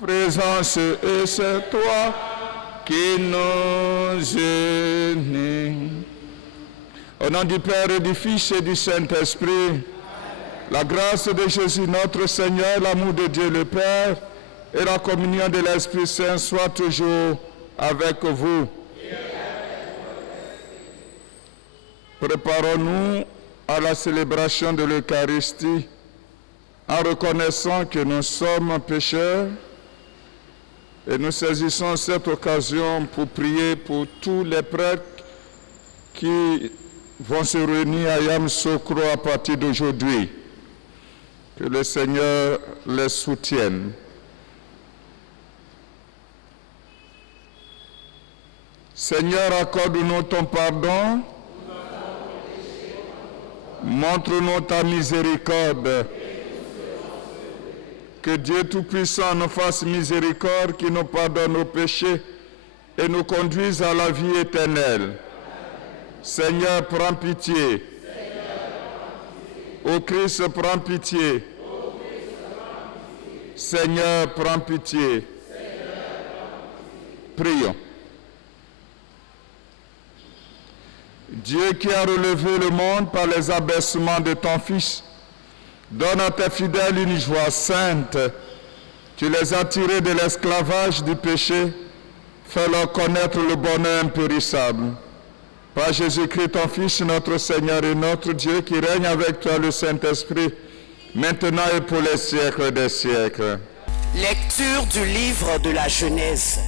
présence et c'est toi qui nous unis. Au nom du Père et du Fils et du Saint-Esprit, la grâce de Jésus notre Seigneur, l'amour de Dieu le Père et la communion de l'Esprit Saint soient toujours avec vous. Préparons-nous à la célébration de l'Eucharistie en reconnaissant que nous sommes pécheurs et nous saisissons cette occasion pour prier pour tous les prêtres qui vont se réunir à Yamoussoukro à partir d'aujourd'hui. Que le Seigneur les soutienne. Seigneur, accorde-nous ton pardon. Montre-nous ta miséricorde. Que Dieu Tout-Puissant nous fasse miséricorde, qui nous pardonne nos péchés et nous conduise à la vie éternelle. Seigneur, prends pitié. Ô Christ, prends pitié. Seigneur, prends pitié. Prions. Dieu qui a relevé le monde par les abaissements de ton Fils, donne à tes fidèles une joie sainte. Tu les as tirés de l'esclavage du péché, fais-leur connaître le bonheur impérissable. Par Jésus-Christ, ton Fils, notre Seigneur et notre Dieu, qui règne avec toi le Saint-Esprit, maintenant et pour les siècles des siècles. Lecture du livre de la Genèse.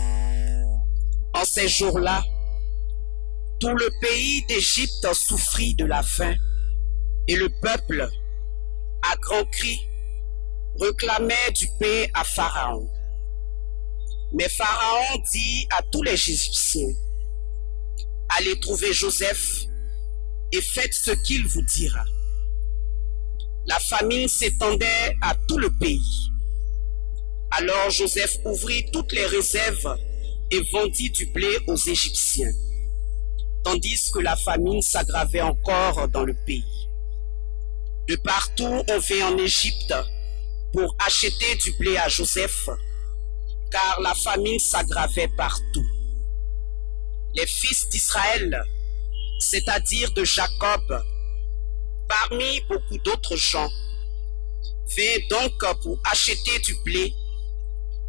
En ces jours-là, tout le pays d'Égypte souffrit de la faim, et le peuple, à grands cris, réclamait du pain à Pharaon. Mais Pharaon dit à tous les Égyptiens: allez trouver Joseph et faites ce qu'il vous dira. La famine s'étendait à tout le pays. Alors Joseph ouvrit toutes les réserves et vendit du blé aux Égyptiens, tandis que la famine s'aggravait encore dans le pays. De partout on vint en Égypte pour acheter du blé à Joseph, car la famine s'aggravait partout. Les fils d'Israël, c'est-à-dire de Jacob, parmi beaucoup d'autres gens, vinrent donc pour acheter du blé,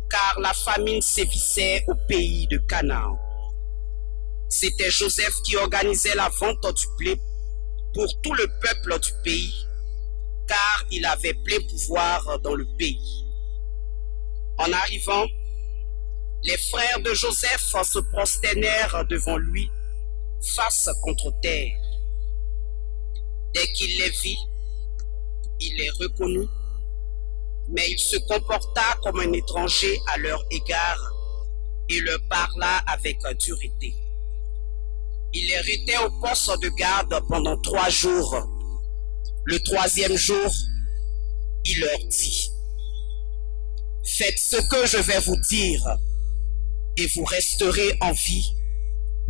car la famine sévissait au pays de Canaan. C'était Joseph qui organisait la vente du blé pour tout le peuple du pays, car il avait plein pouvoir dans le pays. En arrivant, les frères de Joseph se prosternèrent devant lui, face contre terre. Dès qu'il les vit, il les reconnut, mais il se comporta comme un étranger à leur égard et leur parla avec dureté. Il les retint au poste de garde pendant 3 jours. Le 3e jour, il leur dit: faites ce que je vais vous dire, et vous resterez en vie,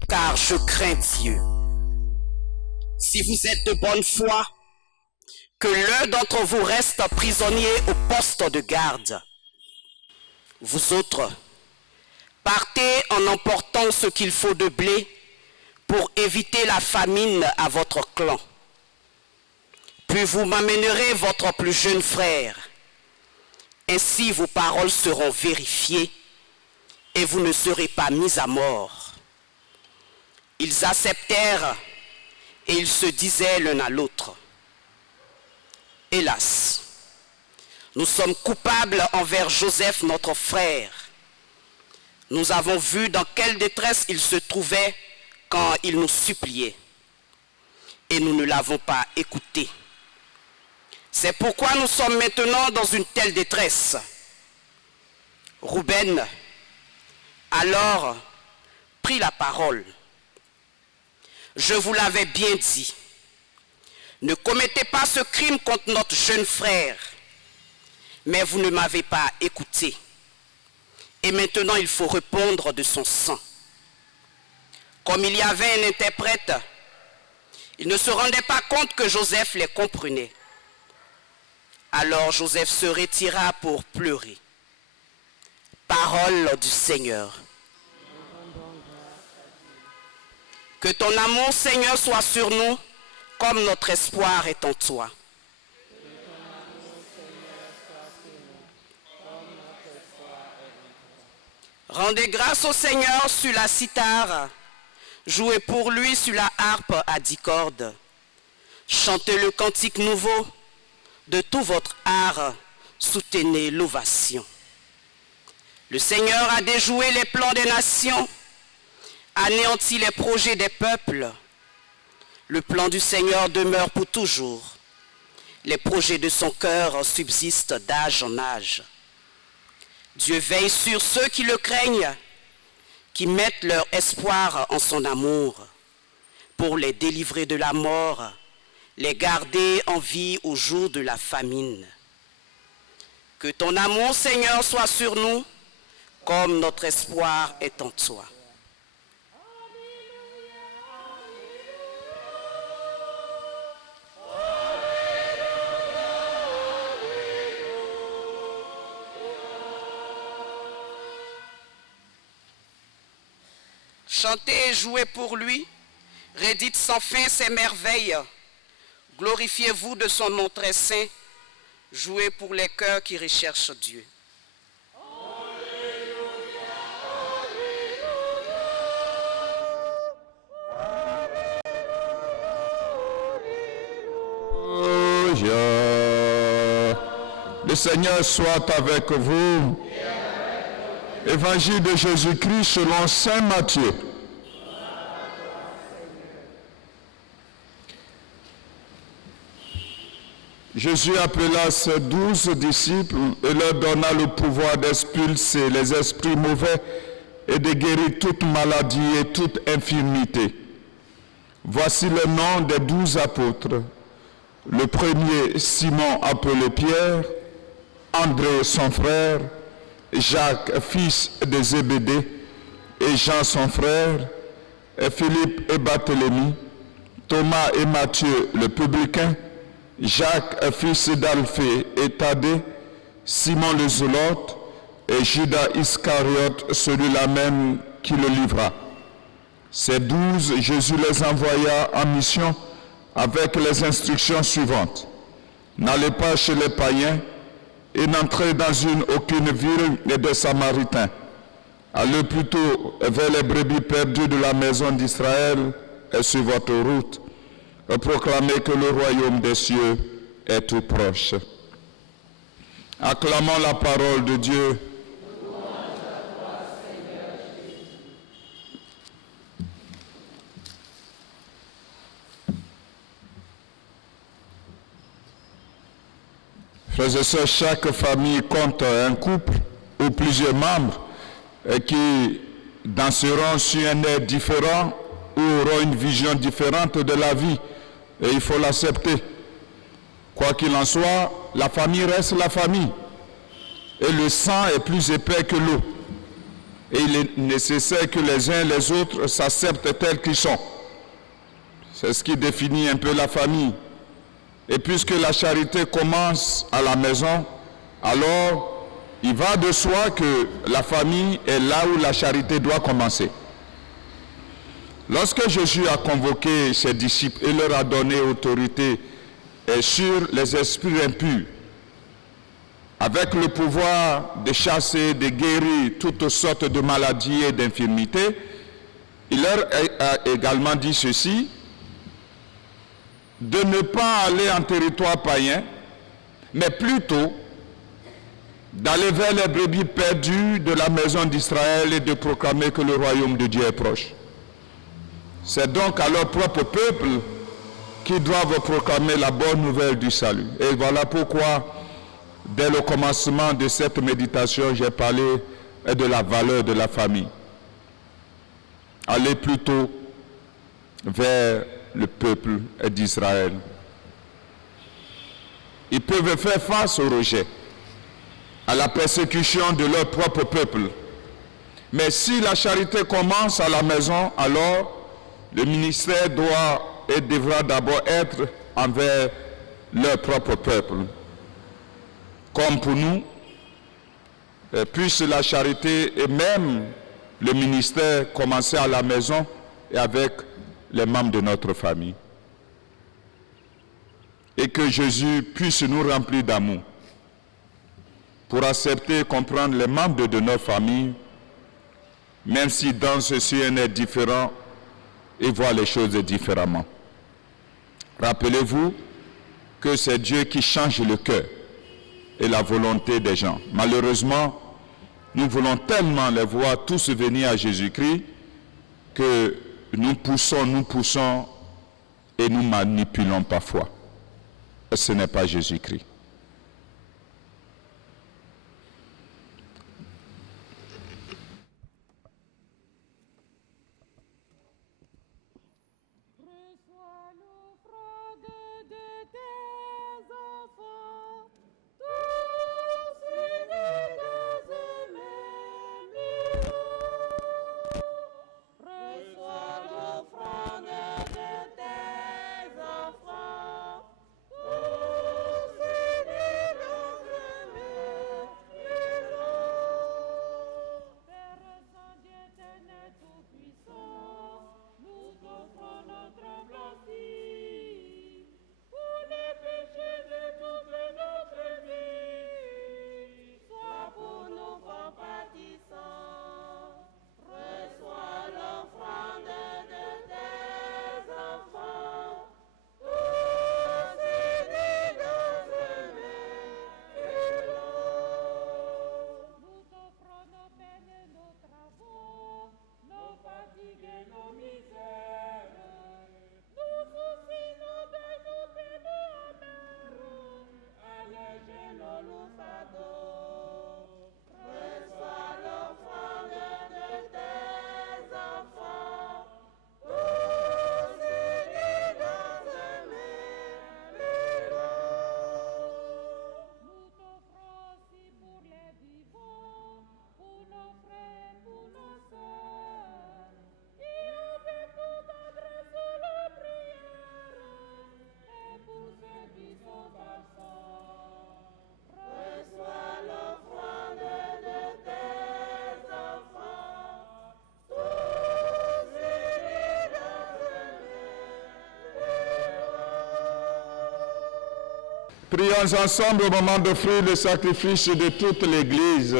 car je crains Dieu. Si vous êtes de bonne foi, que l'un d'entre vous reste prisonnier au poste de garde. Vous autres, partez en emportant ce qu'il faut de blé pour éviter la famine à votre clan. Puis vous m'amènerez votre plus jeune frère. Ainsi vos paroles seront vérifiées et vous ne serez pas mis à mort. Ils acceptèrent et ils se disaient l'un à l'autre: hélas, nous sommes coupables envers Joseph notre frère. Nous avons vu dans quelle détresse il se trouvait quand il nous suppliait, et nous ne l'avons pas écouté. C'est pourquoi nous sommes maintenant dans une telle détresse. Rouben alors prit la parole. Je vous l'avais bien dit, ne commettez pas ce crime contre notre jeune frère, mais vous ne m'avez pas écouté. Et maintenant il faut répondre de son sang. Comme il y avait un interprète, ils ne se rendaient pas compte que Joseph les comprenait. Alors Joseph se retira pour pleurer. Parole du Seigneur. Que ton amour, Seigneur, soit sur nous, comme notre espoir est en toi. Rendez grâce au Seigneur sur la cithare, jouez pour lui sur la harpe à 10 cordes. Chantez le cantique nouveau, de tout votre art, soutenez l'ovation. Le Seigneur a déjoué les plans des nations, anéanti les projets des peuples. Le plan du Seigneur demeure pour toujours. Les projets de son cœur subsistent d'âge en âge. Dieu veille sur ceux qui le craignent, qui mettent leur espoir en son amour, pour les délivrer de la mort, les garder en vie au jour de la famine. Que ton amour, Seigneur, soit sur nous, comme notre espoir est en toi. Chantez et jouez pour lui, rédites sans fin ses merveilles. Glorifiez-vous de son nom très saint, jouez pour les cœurs qui recherchent Dieu. Le Seigneur soit avec vous. Évangile de Jésus-Christ selon saint Matthieu. Jésus appela ses 12 disciples et leur donna le pouvoir d'expulser les esprits mauvais et de guérir toute maladie et toute infirmité. Voici le nom des 12 apôtres. Le premier, Simon appelé Pierre, André son frère, Jacques, fils de Zébédée, et Jean son frère, et Philippe et Barthélemy, Thomas et Matthieu le publicain, Jacques, fils d'Alphée et Thaddée, Simon le Zélote, et Judas Iscariote, celui-là même qui le livra. Ces 12, Jésus les envoya en mission avec les instructions suivantes. N'allez pas chez les païens et n'entrez dans aucune ville des Samaritains. Allez plutôt vers les brebis perdues de la maison d'Israël et sur votre route. Proclamez que le royaume des cieux est tout proche. Acclamons la parole de Dieu. Frères et sœurs, chaque famille compte un couple ou plusieurs membres qui danseront sur un air différent ou auront une vision différente de la vie. Et il faut l'accepter. Quoi qu'il en soit, la famille reste la famille. Et le sang est plus épais que l'eau. Et il est nécessaire que les uns et les autres s'acceptent tels qu'ils sont. C'est ce qui définit un peu la famille. Et puisque la charité commence à la maison, alors il va de soi que la famille est là où la charité doit commencer. Lorsque Jésus a convoqué ses disciples et leur a donné autorité sur les esprits impurs, avec le pouvoir de chasser, de guérir toutes sortes de maladies et d'infirmités, il leur a également dit ceci, de ne pas aller en territoire païen, mais plutôt d'aller vers les brebis perdues de la maison d'Israël et de proclamer que le royaume de Dieu est proche. C'est donc à leur propre peuple qu'ils doivent proclamer la bonne nouvelle du salut. Et voilà pourquoi, dès le commencement de cette méditation, j'ai parlé de la valeur de la famille. Aller plutôt vers le peuple d'Israël. Ils peuvent faire face au rejet, à la persécution de leur propre peuple. Mais si la charité commence à la maison, alors le ministère doit et devra d'abord être envers leur propre peuple. Comme pour nous, puisse la charité et même le ministère commencer à la maison et avec les membres de notre famille. Et que Jésus puisse nous remplir d'amour pour accepter et comprendre les membres de notre famille, même si dans ceci on est différent et voit les choses différemment. Rappelez-vous que c'est Dieu qui change le cœur et la volonté des gens. Malheureusement, nous voulons tellement les voir tous venir à Jésus-Christ que nous poussons et nous manipulons parfois. Ce n'est pas Jésus-Christ. Prions ensemble au moment d'offrir le sacrifice de toute l'Église.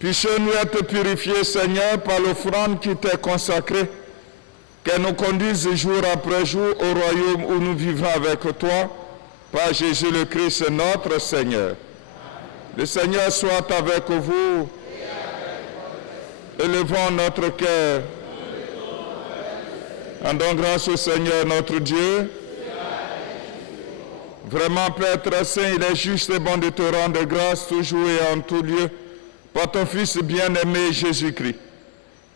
Puissions-nous être purifiés, Seigneur, par l'offrande qui t'est consacrée, qu'elle nous conduise jour après jour au royaume où nous vivons avec toi, par Jésus le Christ, notre Seigneur. Le Seigneur soit avec vous. Élevons notre cœur. Rendons grâce au Seigneur notre Dieu. Vraiment, Père très saint, il est juste et bon de te rendre grâce toujours et en tout lieu par ton Fils bien-aimé Jésus-Christ.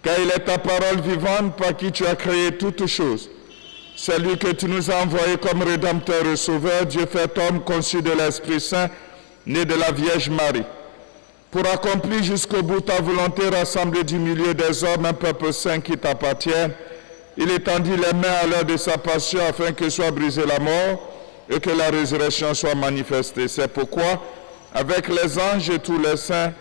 Car il est ta parole vivante par qui tu as créé toutes choses. C'est lui que tu nous as envoyé comme Rédempteur et Sauveur, Dieu fait homme, conçu de l'Esprit Saint, né de la Vierge Marie. Pour accomplir jusqu'au bout ta volonté, rassembler du milieu des hommes un peuple saint qui t'appartient, il étendit les mains à l'heure de sa passion afin que soit brisée la mort et que la résurrection soit manifestée. C'est pourquoi, avec les anges et tous les saints,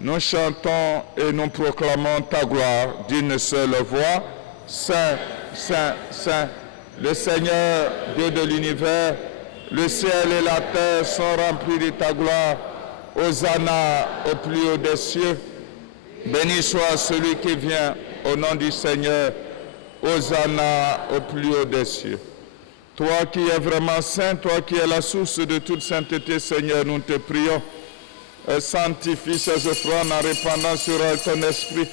nous chantons et nous proclamons ta gloire d'une seule voix. Saint, Saint, Saint, le Seigneur, Dieu de l'univers, le ciel et la terre sont remplis de ta gloire. Hosanna au plus haut des cieux. Béni soit celui qui vient au nom du Seigneur. Hosanna au plus haut des cieux. Toi qui es vraiment saint, toi qui es la source de toute sainteté, Seigneur, nous te prions. Sanctifie ces offrandes en répandant sur elles ton esprit,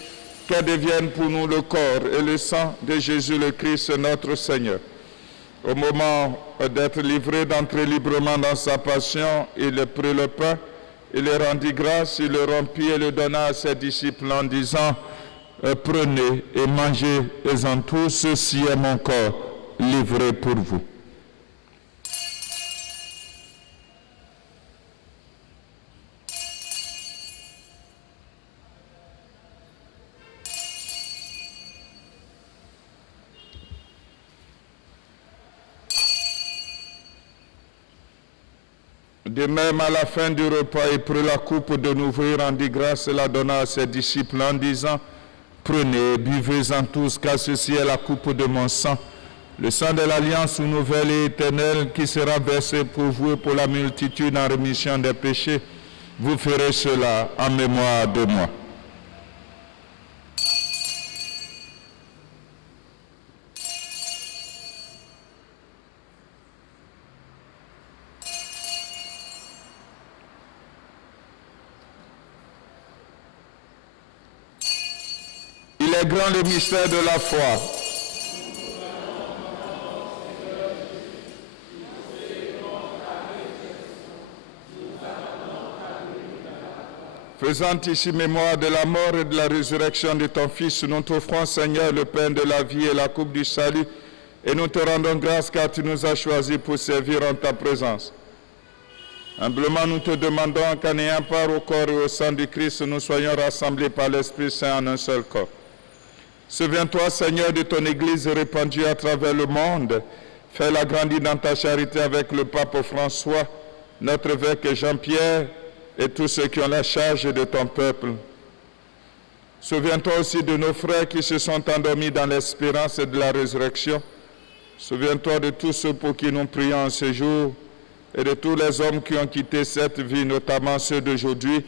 qu'elles deviennent pour nous le corps et le sang de Jésus le Christ, notre Seigneur. Au moment d'être livré, d'entrer librement dans sa passion, il prit le pain, il le rendit grâce, il le rompit et le donna à ses disciples en disant: prenez et mangez-en tous, ceci est mon corps livré pour vous. De même, à la fin du repas, il prit la coupe de nouveau, rendit grâce et la donna à ses disciples en disant, prenez, buvez-en tous, car ceci est la coupe de mon sang, le sang de l'alliance nouvelle et éternelle qui sera versé pour vous et pour la multitude en rémission des péchés. Vous ferez cela en mémoire de moi. Il est grand le mystère de la foi. Faisant ici mémoire de la mort et de la résurrection de ton Fils, nous t'offrons, Seigneur, le pain de la vie et la coupe du salut, et nous te rendons grâce car tu nous as choisis pour servir en ta présence. Humblement, nous te demandons qu'en ayant part au corps et au sang du Christ, nous soyons rassemblés par l'Esprit Saint en un seul corps. Souviens-toi, Seigneur, de ton Église répandue à travers le monde. Fais-la grandir dans ta charité avec le pape François, notre évêque Jean-Pierre et tous ceux qui ont la charge de ton peuple. Souviens-toi aussi de nos frères qui se sont endormis dans l'espérance de la résurrection. Souviens-toi de tous ceux pour qui nous prions en ce jour et de tous les hommes qui ont quitté cette vie, notamment ceux d'aujourd'hui.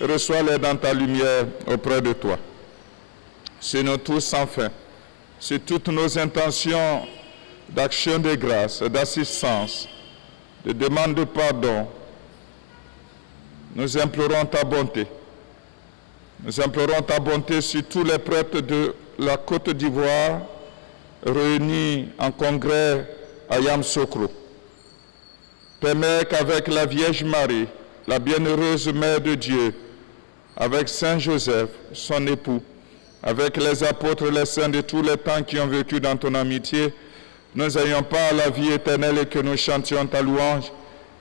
Reçois-les dans ta lumière auprès de toi. C'est nous tous enfin, c'est toutes nos intentions d'action de grâce, d'assistance, de demande de pardon. Nous implorons ta bonté. Nous implorons ta bonté sur tous les prêtres de la Côte d'Ivoire réunis en congrès à Yamoussoukro. Permets qu'avec la Vierge Marie, la bienheureuse Mère de Dieu, avec Saint Joseph, son époux, avec les apôtres, les saints de tous les temps qui ont vécu dans ton amitié, nous ayons part à la vie éternelle et que nous chantions ta louange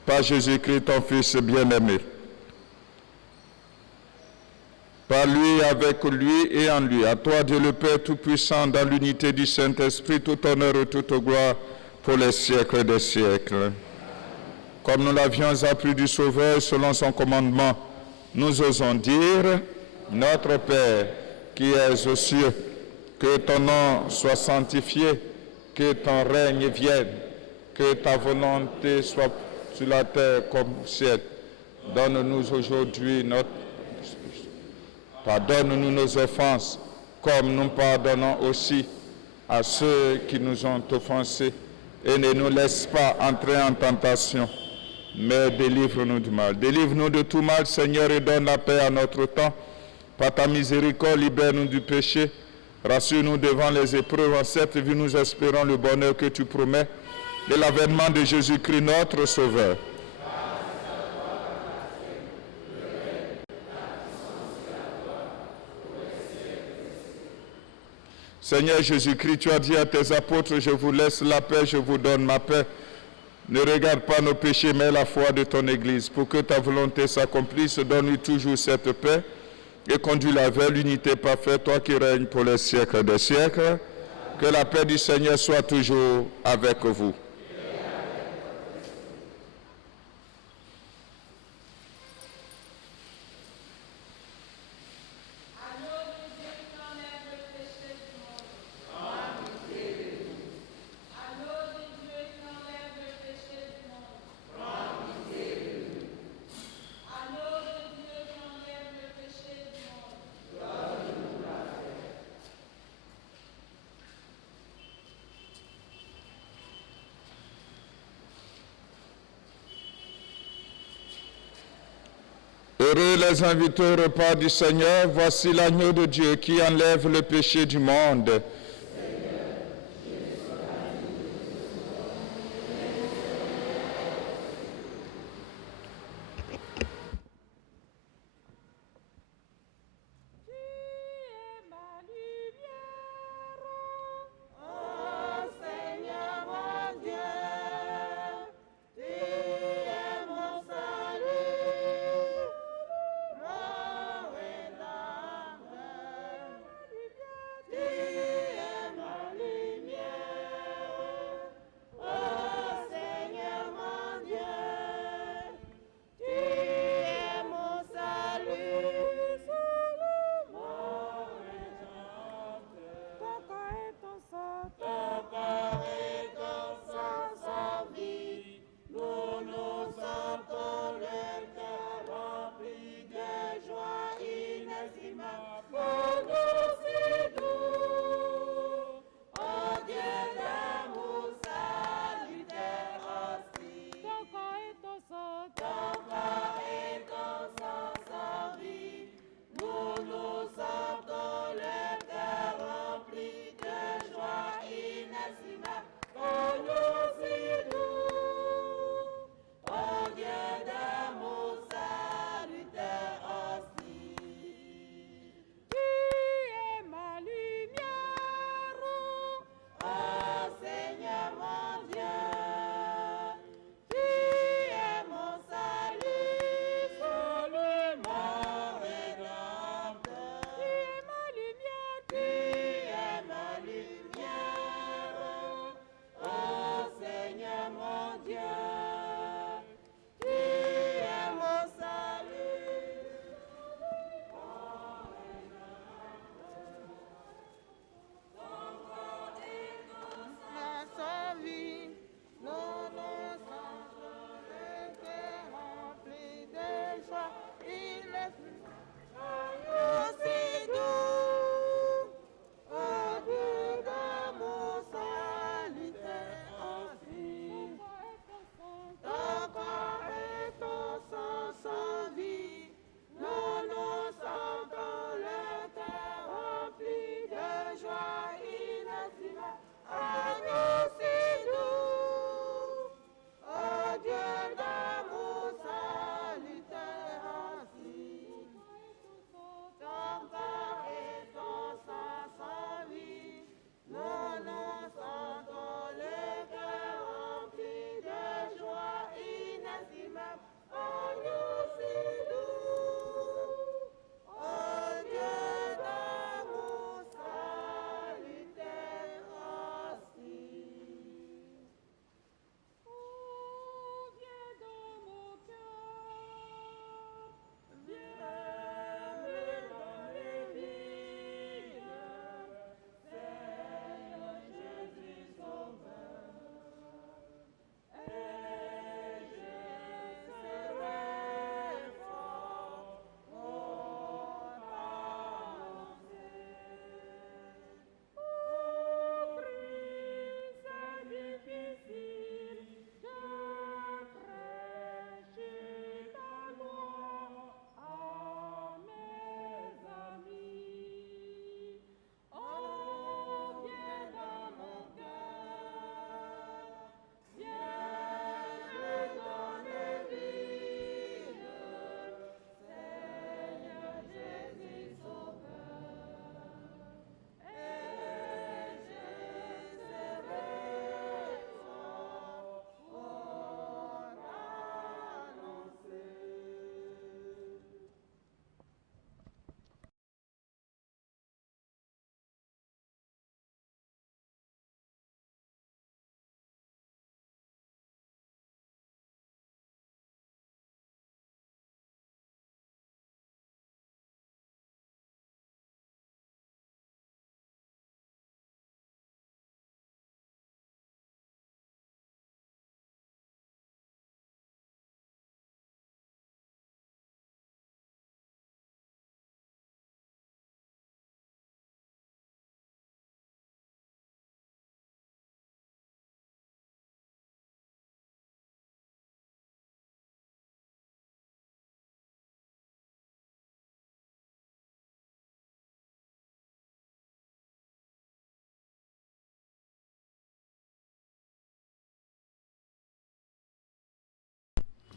par Jésus-Christ, ton Fils bien-aimé. Par lui, avec lui et en lui, à toi Dieu le Père Tout-Puissant, dans l'unité du Saint-Esprit, tout honneur et toute gloire pour les siècles des siècles. Comme nous l'avions appris du Sauveur selon son commandement, nous osons dire, notre Père, qui es aux cieux, que ton nom soit sanctifié, que ton règne vienne, que ta volonté soit sur la terre comme au ciel. Donne-nous aujourd'hui Pardonne-nous nos offenses, comme nous pardonnons aussi à ceux qui nous ont offensés, et ne nous laisse pas entrer en tentation, mais délivre-nous du mal. Délivre-nous de tout mal, Seigneur, et donne la paix à notre temps. Par ta miséricorde, libère-nous du péché. Rassure-nous devant les épreuves. En cette vie, nous espérons le bonheur que tu promets de l'avènement de Jésus-Christ, notre Sauveur. Seigneur Jésus-Christ, tu as dit à tes apôtres, je vous laisse la paix, je vous donne ma paix. Ne regarde pas nos péchés, mais la foi de ton Église. Pour que ta volonté s'accomplisse, donne-lui toujours cette paix et conduis-la vers l'unité parfaite, toi qui règnes pour les siècles des siècles. Que la paix du Seigneur soit toujours avec vous. Heureux les invités au repas du Seigneur, voici l'agneau de Dieu qui enlève le péché du monde.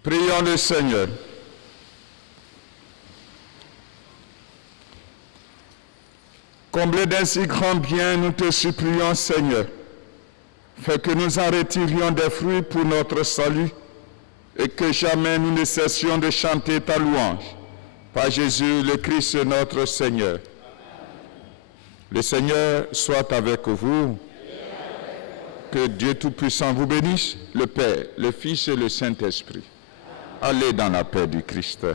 Prions le Seigneur. Comblé d'un si grand bien, nous te supplions, Seigneur, fais que nous en retirions des fruits pour notre salut et que jamais nous ne cessions de chanter ta louange. Par Jésus le Christ, notre Seigneur. Le Seigneur soit avec vous. Que Dieu Tout-Puissant vous bénisse, le Père, le Fils et le Saint-Esprit. Allez dans la paix du Christ.